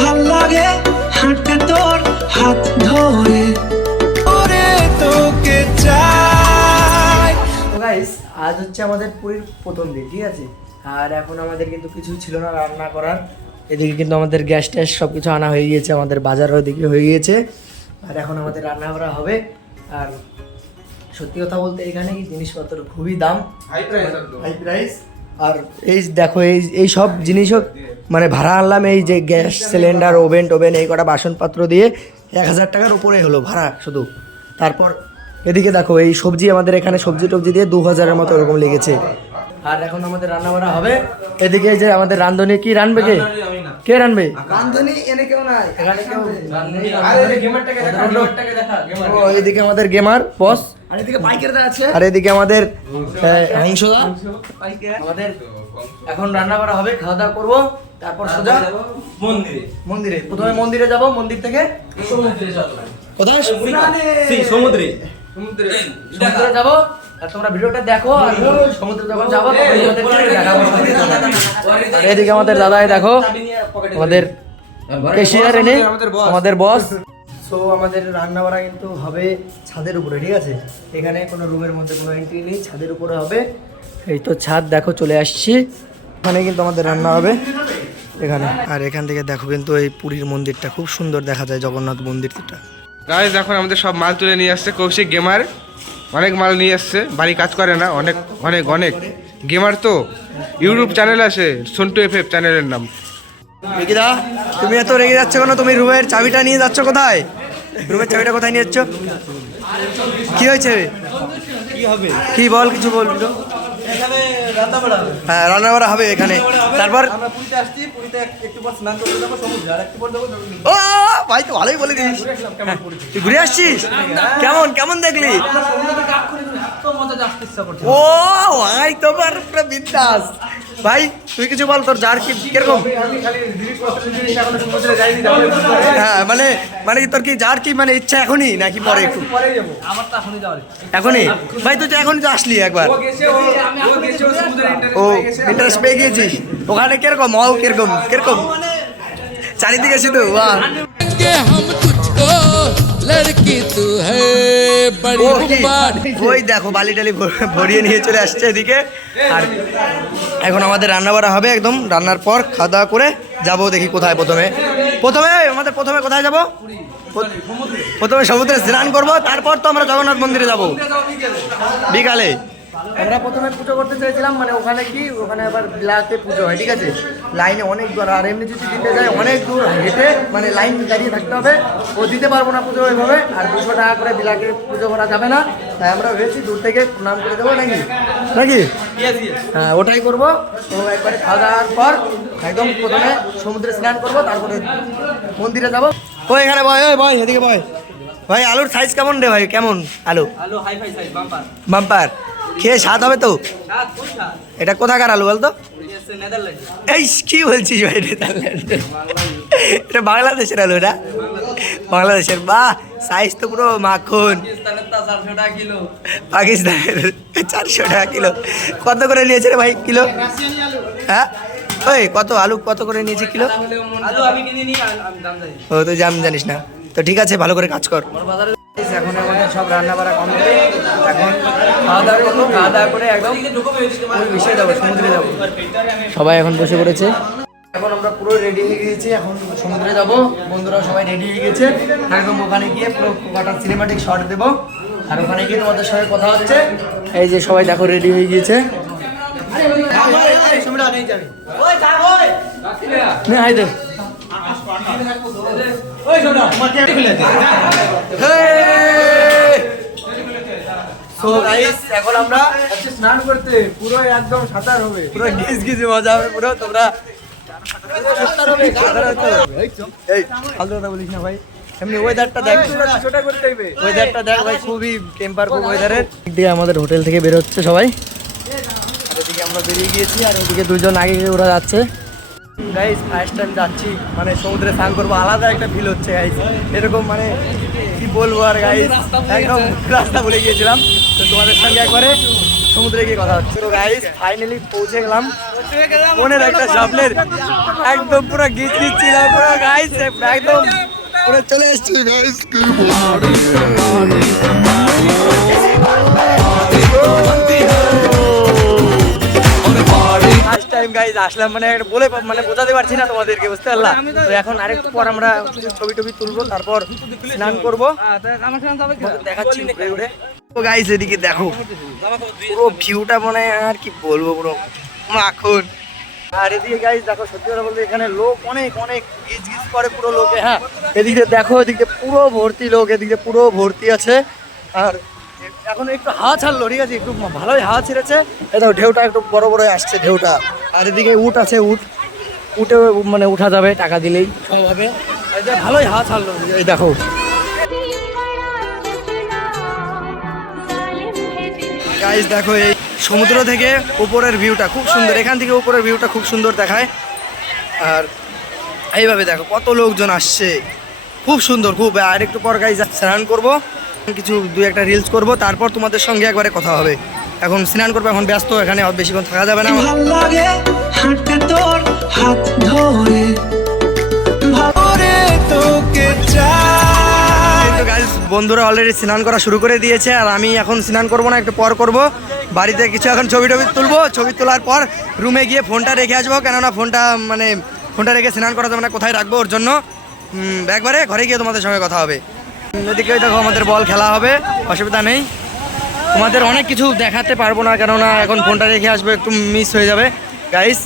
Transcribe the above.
ভাল লাগে হাঁটতে তোর হাত ধরে ওরে তোকে চাই। তো গাইস আজ হচ্ছে আমাদের পুরীর প্রথম দিন, ঠিক আছে। আর এখন আমাদের কিন্তু কিছু ছিল না রান্না করার। এদিকে কিন্তু আমাদের গ্যাস ট্যাস সব কিছু আনা হয়ে গিয়েছে, আমাদের বাজারও এদিকে হয়ে গিয়েছে। আর এখন আমাদের রান্না করা হবে। আর সত্যি কথা বলতে এখানে জিনিসপত্র খুবই দাম, হাই প্রাইস। আর এই দেখো এই সব জিনিসও মানে ভাড়া আনলাম, এই যে গ্যাস সিলিন্ডার, ওভেন এই কটা বাসনপত্র দিয়ে 1000 টাকার উপরে হলো ভাড়া শুধু। তারপর এদিকে দেখো এই সবজি, আমাদের এখানে সবজি টবজি দিয়ে 2000-এর মতো এরকম লেগেছে। আর এখন আমাদের রান্না বান্না হবে। এদিকে যে আমাদের রাঁধুনি, কি রানবে কে রানবে? রাঁধুনি এনে কেউ নাই, এখানে কেউ ও এদিকে আমাদের গেমার বস, আর এদিকে পাইকারদা আছে, আর এদিকে আমাদের হিংসদা। আমাদের এখন রান্না করা হবে, খাওয়া দাওয়া করবো, তারপর সোজা মন্দিরে। প্রথমে মন্দিরে যাব, মন্দির থেকে কোথায়? সমুদ্রে যাবো। আর তোমরা ভিডিওটা দেখো, আর সমুদ্রে যখন যাবো এদিকে আমাদের দাদাই দেখো, আমাদের কেশিয়ার এনে আমাদের বস। সো আমাদের রান্না বাড়া কিন্তু হবে ছাদের উপরে, ঠিক আছে। এখানে কোনো রুমের মধ্যে কোনো এন্ট্রি নেই, ছাদের উপরে হবে। এই তো ছাদ দেখো, চলে আসছি। এখানে কিন্তু আমাদের রান্না হবে এখানে। আর এখান থেকে দেখো কিন্তু এই পুরীর মন্দিরটা খুব সুন্দর দেখা যায়, জগন্নাথ মন্দিরটা। গাইস এখন আমাদের সব মাল তুলে নিয়ে আসছে কৌশিক গেমার, অনেক মাল নিয়ে আসছে, বাড়ি কাজ করে না, অনেক অনেক অনেক গেমার। তো ইউটিউব চ্যানেল আছে সন্টু এফএফ চ্যানেলের নাম। রিকিদা তুমি এত রেগে যাচ্ছ কেন? তুমি রুমের চাবিটা নিয়ে যাচ্ছ কোথায়? রুমের চাবিটা কোথায় নিয়ে যাচ্ছ? কি হয়েছে? কি হবে? কি বল, কিছু বল। হ্যাঁ রান্না করা হবে এখানে। তারপর ও ভাই তো ভালোই বলে দিস, তুই ঘুরে আসছিস? কেমন কেমন দেখলি? ও ভাই তোমার বিন্দাস। ভাই তুই কিছু বল, তোর যার কি কিরকম? হ্যাঁ মানে মানে তোর কি যার কি মানে ইচ্ছা এখনই নাকি পরে? একটু এখনই? ভাই তুই তো এখনই তো আসলি একবার। ও ইন্টারেস্ট পেয়ে গিয়েছিস ওখানে? কিরকম মাও কিরকম কিরকম চারিদিকে শুধু বাহ। ওই দেখো বালি টালি ভরিয়ে নিয়ে চলে আসছে এদিকে। আর এখন আমাদের রান্না বাড়া হবে একদম। রান্নার পর খাওয়া দাওয়া করে যাবো, দেখি কোথায়। প্রথমে কোথায় যাবো? প্রথমে সমুদ্রে স্নান করবো, তারপর তো আমরা জগন্নাথ মন্দিরে যাবো বিকালে। আমরা প্রথমে পুজো করতে চাইছিলাম, মানে ওখানে আবার বিলাতে পুজো হয়, ঠিক আছে। লাইনে অনেক দূর, আর এমনি যদি দিতে যায় অনেক দূর হেঁটে, মানে লাইন দাঁড়িয়ে থাকতে হবে। ও দিতে পারবো না পুজো ওইভাবে, আর 200 টাকা করে বিলাকে পুজো করা যাবে না। তাই আমরা ভেবেছি দূর থেকে প্রণাম করে দেবো, নাকি হ্যাঁ ওটাই করবো। তো একবারে খাওয়া দাওয়ার পর একদম প্রথমে সমুদ্রে স্নান করবো, তারপরে মন্দিরে যাবো। ও এখানে বয়, ওই বয় এদিকে বয়। ভাই আলুর সাইজ কেমন রে ভাই? কেমন আলু? Hi-fi size, bumper. খেয়ে স্বাদ হবে তো? এটা কোথাকার আলু বলতো? এই কি বলছিস ভাই? এটা বাংলাদেশের আলু? এটা বাংলাদেশের? বাহ, সাইজ তো পুরো মাখন। পাকিস্তানের 400 টাকা কিলো। কত করে নিয়েছে রে ভাই কিলো? হ্যাঁ ওই কত আলু কত করে নিয়েছে কিলো? ও তুই জানিস না তো, ঠিক আছে ভালো করে কাজ কর। এখন আমাদের সব রান্না বাড়া কমপ্লিট। এখন খাওয়া দাওয়া করবো, খাওয়া দাওয়া করে একদম মিশে যাবো, সমুদ্রে যাবো। সবাই এখন বসে পড়েছে। এখন আমরা পুরো রেডি হয়ে গিয়েছি, এখন সমুদ্রে যাব। বন্ধুরাও সবাই রেডি হয়ে গেছে, একদম ওখানে গিয়ে পুরো কটা সিনেমাটিক শট দেবো। আর ওখানে গিয়ে তোমাদের সঙ্গে কথা হচ্ছে। এই যে সবাই দেখো রেডি হয়ে গিয়েছে। এখন আমরা স্নান করতে পুরো একদম সাঁতার হবে, পুরো গিজ মজা হবে পুরো। তোমরা বলিস না ভাই, এমনি ওয়েদারটা দেখ, ওয়েদারটা দেখ ভাই, খুবই টেম্পার খুব ওয়েদারের দিয়ে। আমাদের হোটেল থেকে বেরোচ্ছে সবাই, আর ওদিকে আমরা বেরিয়ে গিয়েছি, আর ওদিকে দুজন আগে ওরা যাচ্ছে। গাইস ফার্স্ট টাইম যাচ্ছি, মানে সমুদ্রে স্নান করবো, আলাদা একটা ফিল হচ্ছে গাইস। এরকম মানে কি বলবো আর গাইস, একদম রাস্তা ভুলে গিয়েছিলাম। তো তোমাদের সঙ্গে একবারে সমুদ্রে গিয়ে কথা হচ্ছে। তো গাইস ফাইনালি পৌঁছে গেলাম মনের একটা স্বপ্নের, একদম পুরো গিজ গিজ ছিল পুরো গাইস, একদম পুরো চলে এসেছি গাইস। ফার্স্ট টাইম গাইস আসলাম, মানে বলে মানে বোঝাতে পারছি না তোমাদেরকে, বুঝতে পারলাম। তো এখন আরেকটু পর আমরা ছবি টবি তুলবো, তারপর স্নান করবো, দেখাচ্ছি ঘুরে ঘুরে। তো গাইস এদিকে দেখো পুরো ভিউটা, মানে আর কি বলবো, পুরো মাখন। আর এদিকে গাইস দেখো, সত্যি কথা বলতে এখানে লোক অনেক অনেক গিজ গিজ করে পুরো লোকে। হ্যাঁ এদিকে দেখো, এদিকে পুরো ভর্তি লোক, এদিকে পুরো ভর্তি আছে। আর এখন একটু হাওয়া ছাড়লো, ঠিক আছে, একটু ভালোই হাওয়া ছেড়েছে। এই দেখো ঢেউটা একটু বড় বড় আসছে ঢেউটা। আর এদিকে উট আছে, উটে মানে উঠা যাবে টাকা দিলেই সব হবে। এই যে ভালোই হাওয়া ছাড়লো, এই দেখো। গাইস দেখো এই সমুদ্র থেকে উপরের ভিউটা খুব সুন্দর, এখান থেকে উপরের ভিউটা খুব সুন্দর দেখায়। আর এইভাবে দেখো কত লোকজন আসছে, খুব সুন্দর খুব। আর একটু পর গাইস স্নান করবো, কিছু দু একটা রিলস করব, তারপর তোমাদের সঙ্গে একবারে কথা হবে। এখন স্নান করবো, এখন ব্যস্ত, এখানে বেশিক্ষণ থাকা যাবে না। ভাল লাগে হাঁটতে তোর হাত ধরে, ভাবরে তোকে চাই। তো গাইস বন্ধুরা অলরেডি স্নান করা শুরু করে দিয়েছে, আর আমি এখন স্নান করবো না, একটু পর করব। বাড়িতে কিছু এখন ছবি টবি তুলবো, ছবি তোলার পর রুমে গিয়ে ফোনটা রেখে আসবো, কেননা ফোনটা রেখে স্নান করা যাবে না, কোথায় রাখবো ওর জন্য। একবারে ঘরে গিয়ে তোমাদের সঙ্গে কথা হবে। এদিকে দেখো আমাদের বল খেলা হবে, অসুবিধা নেই। তোমাদের অনেক কিছু দেখাতে পারবো না, কেননা এখন ফোনটা রেখে আসবো, একটু মিস হয়ে যাবে গাইস।